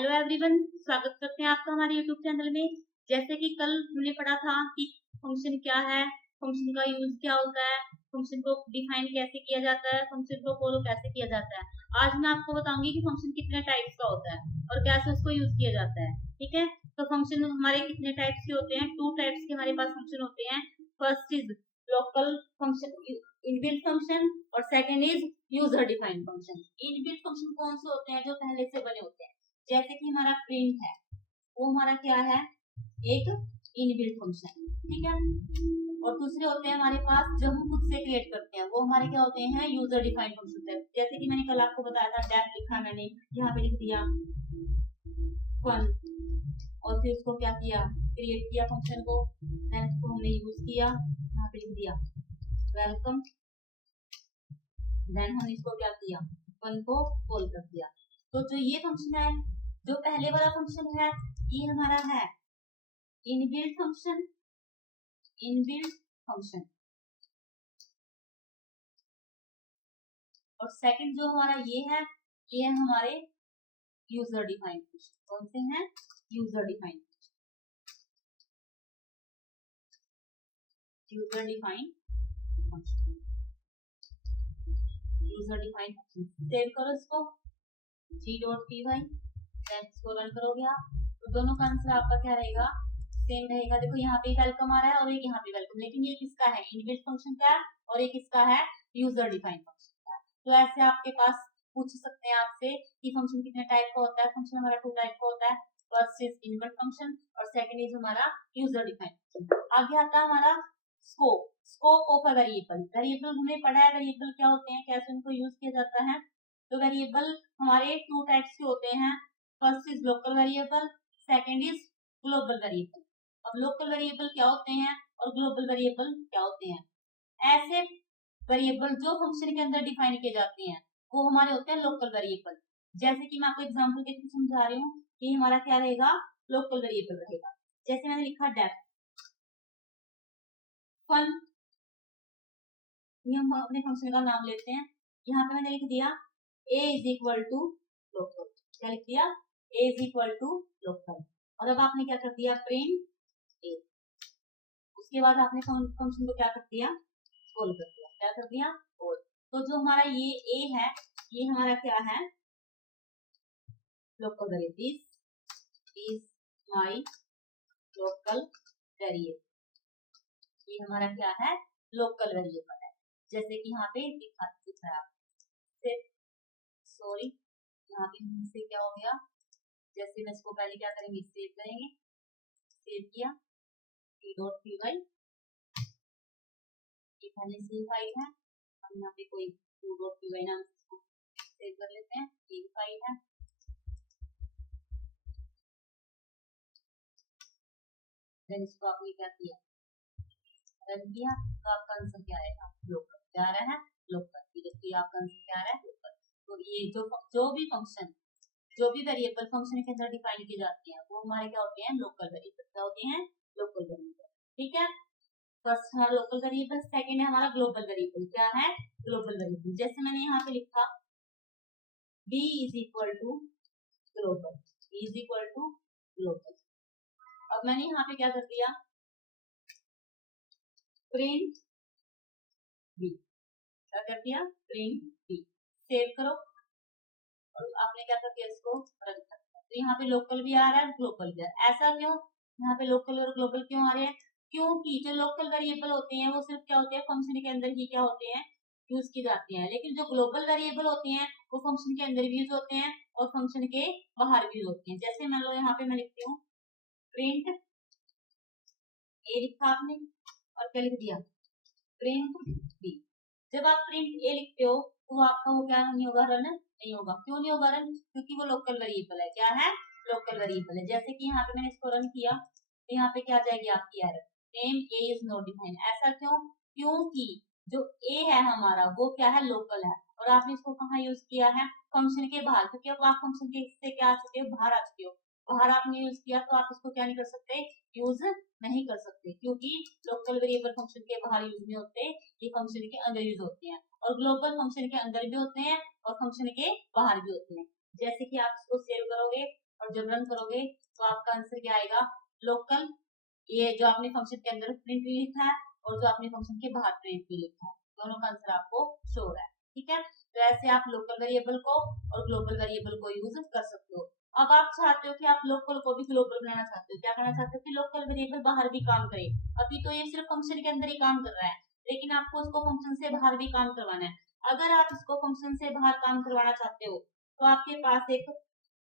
Hello everyone, स्वागत करते हैं आपका हमारे यूट्यूब चैनल में। जैसे कि कल हमने पढ़ा था कि फंक्शन क्या है, फंक्शन का यूज क्या होता है, फंक्शन को डिफाइन कैसे किया जाता है, फंक्शन को फॉलो कैसे किया जाता है। आज मैं आपको बताऊंगी कि फंक्शन कितने टाइप्स का होता है और कैसे उसको यूज किया जाता है। ठीक है, तो फंक्शन हमारे कितने टाइप्स के होते हैं? 2 टाइप्स के हमारे पास फंक्शन होते हैं। First is local function, inbuilt function, और second is user defined function. Inbuilt function कौन से होते हैं? जो पहले से बने होते हैं। जैसे कि हमारा प्रिंट है, वो हमारा क्या है? एक इनबिल्ट फंक्शन। ठीक है, और दूसरे होते हैं हमारे पास जो हम खुद से क्रिएट करते हैं, वो हमारे क्या होते हैं? User defined function. जैसे कि मैंने कल आपको बताया था, डेफ लिखा मैंने, यहाँ पे लिख दिया फन, और फिर उसको क्या किया? क्रिएट किया फंक्शन को, देन उसको हमने यूज किया, यहाँ पे लिख दिया वेलकम, देन हमने इसको क्या किया? फन को कॉल कर दिया। तो जो ये फंक्शन है, जो पहले वाला फंक्शन है, ये हमारा है इनबिल्ट फंक्शन। इनबिल्ट फंक्शन, और सेकंड जो हमारा ये है हमारे यूजर डिफाइंड फंक्शन। कौन से हैं? User defined, user defined function, user defined function. Save करो इसको g.py, देन इसको रन करोगे आप, तो दोनों का आंसर आपका क्या रहेगा? सेम रहेगा। देखो यहाँ पे वेलकम आ रहा है और एक यहाँ पे वेलकम, लेकिन ये किसका है? इनबिल्ट फंक्शन का है, और एक किसका है? यूजर डिफाइंड फंक्शन का। तो ऐसे आपके पास पूछ सकते हैं आपसे कि फंक्शन कितने टाइप का होता है। फंक्शन हमारा 2 टाइप का होता है। फर्स्ट इज इनबिल्ट फंक्शन और सेकंड इज हमारा यूजर डिफाइंड फंक्शन। आगे आता है हमारा scope. Scope of a variable. Variable हमने पढ़ा है, वेरिएबल क्या होते हैं, कैसे उनको यूज किया जाता है। तो वेरिएबल हमारे 2 टाइप्स के होते हैं। First is local variable, second is global variable. अब लोकल वेरिएबल क्या होते हैं और ग्लोबल वेरिएबल क्या होते हैं? ऐसे वेरिएबल जो फंक्शन के अंदर डिफाइन किए जाते हैं, वो हमारे होते हैं लोकल वेरिएबल। जैसे कि मैं आपको एग्जांपल के थ्रू समझा रही हूँ कि हमारा क्या रहेगा? लोकल वेरिएबल रहेगा। जैसे मैंने लिखा डेफ फन, ये हम अपने फंक्शन का नाम लेते हैं। यहाँ पे मैंने लिख दिया a is equal to local. क्या लिख दिया? a is equal to local. और अब आपने क्या कर दिया? Print a। उसके बाद आपने फंक्शन को क्या कर दिया? कॉल कर दिया। क्या कर दिया? कॉल। तो जो हमारा ये a है, ये हमारा क्या है? Local variable. Is my local variable. ये हमारा क्या है? लोकल वेरिएबल है। जैसे कि यहाँ पे दिखा है, सॉरी यहाँ पे से क्या हो गया? जैसे मैं इसको पहले क्या करेंगे? सेव करेंगे। सेव किया p.py, ये पहले से फाइल है। हम यहाँ पे कोई p.py नाम से इसको सेव कर लेते हैं। ये फाइल है। देन इसको आपने क्या किया? रन किया। तो आपका आंसर क्या आएगा? लोकल। क्या आ रहा है? लोकल। देखिए आपका आंसर क्या आ रहा है? लोकल। तो ये जो भी फंक्शन, जो भी वेरिएबल फंक्शन के अंदर डिफाइन किए जाते हैं, वो हमारे क्या होते हैं? Local variable. क्या होते हैं? Local variable. ठीक है, फर्स्ट हमारा लोकल वेरिएबल, सेकंड है हमारा ग्लोबल वेरिएबल। क्या है? Global variable. जैसे मैंने यहाँ पे लिखा b is equal to global, b is equal to global. अब मैंने यहाँ पे क्या कर दिया? Print b। क्या कर दिया? Print b। सेव करो, और आपने क्या कर दिया? इसको रन कर दिया। तो यहाँ पे लोकल भी आ रहा है, ग्लोबल भी आ रहा है। ऐसा क्यों? यहाँ पे लोकल और ग्लोबल क्यों आ रहे हैं? क्योंकि जो लोकल वेरिएबल होते हैं वो सिर्फ क्या होते हैं? फंक्शन के अंदर ही क्या होते हैं? यूज की जाती हैं। लेकिन जो ग्लोबल वेरिएबल होते हैं वो फंक्शन के अंदर भी यूज होते हैं और फंक्शन के बाहर भी होते हैं। जैसे मान लो यहाँ पे मैं लिखती हूँ प्रिंट ए, लिखा आपने, और क्या लिख दिया? Print B. जब आप प्रिंट ए लिखते हो तो आपका वो क्या नहीं होगा? रन नहीं होगा। क्यों नहीं होगा रन? क्योंकि वो लोकल वेरिएबल है। क्या है? लोकल वेरिएबल है। जैसे कि यहाँ पे मैंने इसको रन किया, तो यहाँ पे क्या आ जाएगी आपकी error? Name A is not defined. ऐसा क्यों? क्योंकि जो ए है हमारा वो क्या है? लोकल है, और आपने इसको कहाँ यूज किया है? फंक्शन के बाहर। क्योंकि अब आप फंक्शन के से क्या आ चुके हो? बाहर आ चुके हो। बाहर आपने यूज किया तो आप इसको क्या नहीं कर सकते? यूज नहीं कर सकते, क्योंकि लोकल वेरिएबल फंक्शन के बाहर यूज नहीं होते, ये फंक्शन के अंदर यूज होते हैं। और ग्लोबल फंक्शन के अंदर भी होते हैं और फंक्शन के बाहर भी होते हैं। जैसे कि आप इसको सेव करोगे और और जब रन करोगे तो आपका आंसर क्या आएगा, लोकल, ये जो आपने फंक्शन के अंदर प्रिंट भी लिखा है और जो आपने फंक्शन के बाहर प्रिंट भी लिखा है, दोनों का आंसर आपको शो हो रहा है। ठीक है, तो ऐसे आप लोकल वेरिएबल को और ग्लोबल वेरिएबल को यूज कर सकते हो। अब आप चाहते हो कि आप लोकल को भी ग्लोबल बनाना चाहते हो, क्या करना चाहते हो कि लोकल वेरिएबल बाहर भी काम करे। अभी तो ये सिर्फ फंक्शन के अंदर ही काम कर रहा है, लेकिन आपको उसको फंक्शन से बाहर भी काम करवाना है। अगर आप इसको फंक्शन से बाहर काम करवाना चाहते हो तो आपके पास एक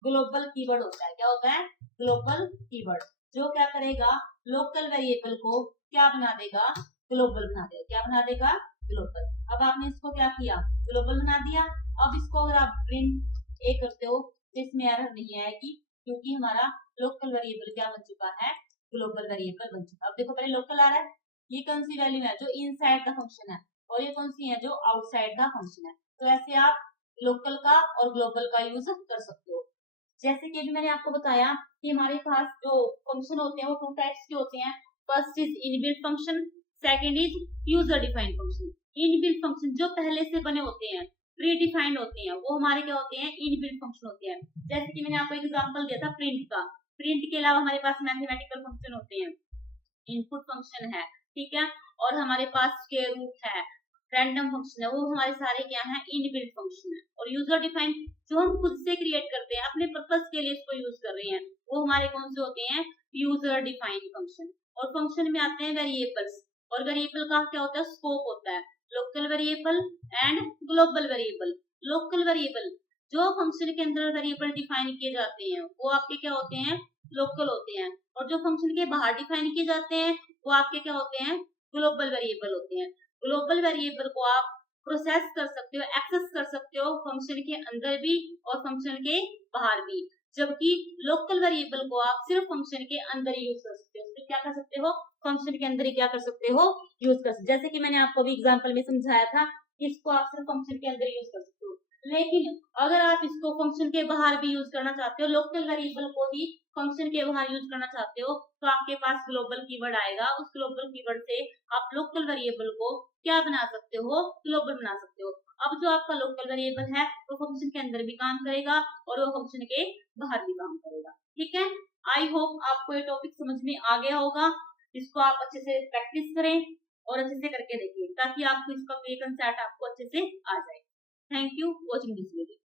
ग्लोबल कीवर्ड होता है। क्या होता है, ग्लोबल कीवर्ड, जो क्या करेगा, लोकल वेरिएबल को क्या बना देगा, ग्लोबल बना देगा। क्या बना देगा, ग्लोबल। अब आपने इसको क्या किया, ग्लोबल बना दिया। अब इसको अगर आप प्रिंट ए करते हो तो इसमें एरर नहीं आएगी, क्योंकि हमारा लोकल वेरिएबल क्या बन चुका है, ग्लोबल वेरिएबल बन चुका है। अब देखो पहले लोकल आ रहा है, ये कौन सी वैल्यू है, जो इनसाइड द फंक्शन है, और ये कौन सी है, जो आउटसाइड द फंक्शन है। तो ऐसे आप लोकल का और ग्लोबल का यूज कर सकते हो। जैसे कि अभी मैंने आपको बताया कि हमारे पास जो फंक्शन होते हैं वो टू टाइप्स के होते हैं। First is inbuilt function, second is user defined function. Inbuilt function जो पहले से बने होते हैं, प्री डिफाइंड होते हैं, वो हमारे क्या होते हैं, इनबिल्ट फंक्शन होते हैं। जैसे कि मैंने आपको एग्जांपल दिया था प्रिंट का। प्रिंट के अलावा हमारे पास मैथमेटिकल फंक्शन होते हैं, इनपुट फंक्शन है, ठीक है, और हमारे पास स्क्वायर रूट है, रैंडम फंक्शन है, वो हमारे सारे क्या है, इनबिल्ट फंक्शन है। और यूजर डिफाइंड जो हम खुद से क्रिएट करते हैं, अपने पर्पस के लिए इसको यूज कर रहे हैं, वो हमारे कौन से होते हैं, यूजर डिफाइंड फंक्शन। और फंक्शन में आते हैं वेरिएबल्स, और वेरिएबल का क्या होता है, स्कोप होता है, local variable and global variable. Local variable जो फंक्शन के अंदर वेरिएबल डिफाइन किए जाते हैं वो आपके क्या होते हैं, लोकल होते हैं, और जो फंक्शन के बाहर डिफाइन किए जाते हैं वो आपके क्या होते हैं, ग्लोबल वेरिएबल होते हैं। ग्लोबल वेरिएबल को आप प्रोसेस कर सकते हो, एक्सेस कर सकते हो फंक्शन के अंदर भी और फंक्शन के बाहर भी, जबकि लोकल वेरिएबल को आप सिर्फ फंक्शन के अंदर ही यूज कर सकते हो। तो क्या कर सकते हो, फंक्शन के अंदर ही क्या कर सकते हो, यूज कर सकते हो। जैसे कि मैंने आपको भी एग्जांपल में समझाया था, इसको आप सिर्फ फंक्शन के अंदर यूज कर सकते हो। लेकिन अगर आप इसको फंक्शन के बाहर भी यूज करना चाहते हो, लोकल वेरिएबल को ही फंक्शन के बाहर यूज करना चाहते हो, तो आपके पास ग्लोबल कीवर्ड आएगा। उस ग्लोबल कीवर्ड से आप लोकल वेरिएबल को क्या बना सकते हो, ग्लोबल बना सकते हो। अब जो आपका लोकल वेरिएबल है वो फंक्शन के अंदर भी काम करेगा और वो फंक्शन के बाहर भी काम करेगा। ठीक है, आई होप आपको ये टॉपिक समझ में आ गया होगा। इसको आप अच्छे से प्रैक्टिस करें और अच्छे से करके देखिए, ताकि आपको इसका कंसेप्ट आपको अच्छे से आ जाए। Thank you for watching this video.